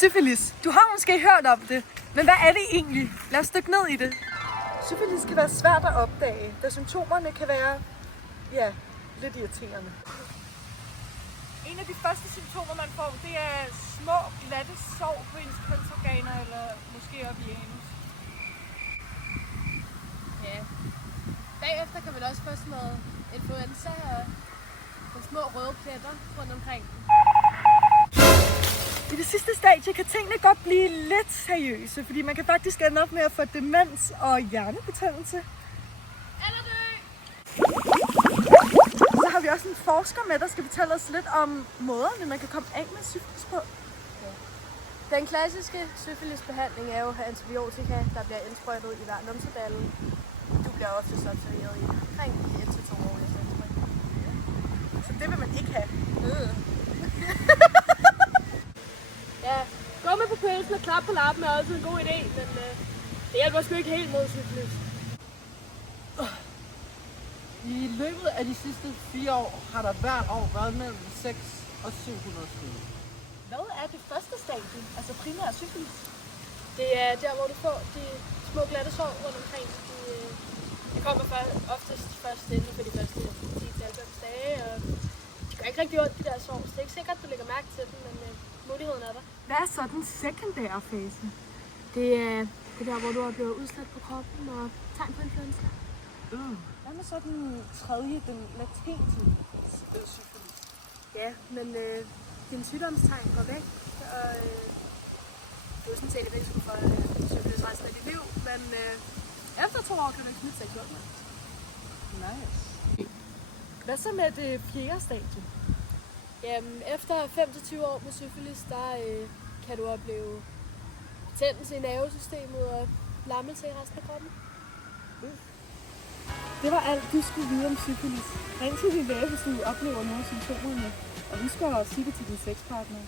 Syfilis. Du har måske hørt om det, men hvad er det egentlig? Lad os dykke ned i det. Syfilis kan være svært at opdage, da symptomerne kan være, lidt irriterende. En af de første symptomer, man får, det er små, glatte sår på ens kønsorganer, eller måske op i anus. Ja. Bagefter kan man også få sådan noget influenza og små røde pletter rundt omkring. I det sidste stadie kan tingene godt blive lidt seriøse, fordi man kan faktisk ende op med at få demens og hjernebetændelse. Eller dø! Så har vi også en forsker med, der skal fortælle os lidt om måderne, man kan komme af med syfilis på. Ja. Den klassiske syfilisbehandling er jo antibiotika, der bliver indsprøjtet i hver numseballen. Du bliver ofte observeret i omkring 1-2 år efter indsprøjtning. Så det vil man ikke have. Ja, gå med på pølsen og klap på lappen er altid en god idé, men det hjælper sgu ikke helt mod syfilis. I løbet af de sidste 4 år har der hvert år været mellem 6 og 700 skud. Hvad er det første stadie, altså primær syfilis? Det er der, hvor du får de små glatte sår rundt omkring. Det kommer oftest først inden for de første 10-90 dage, og det gør ikke rigtig ondt, de der sår, så det er ikke sikkert, at du lægger mærke til dem, men muligheden er der. Hvad er så den sekundære fase? Det er der, hvor du er blevet udsat på kroppen og tegn på influenza. Hvad med så den tredje, den latente syfilis? Ja, men din sygdomstegn går væk, og du er sådan set i risiko for syfilis resten af dit liv, men efter 2 år kan du ikke smitte seksuelt med. Nice. Hvad så med det fjerde stadie? Jamen, efter 5-20 år med syfilis, der kan du opleve betændelse i nervesystemet og lammelse i resten af kroppen. Det var alt, du skulle vide om syfilis. Ring til din læge, hvis du oplever nogle af symptomerne. Og husk at sige det til din sexpartner.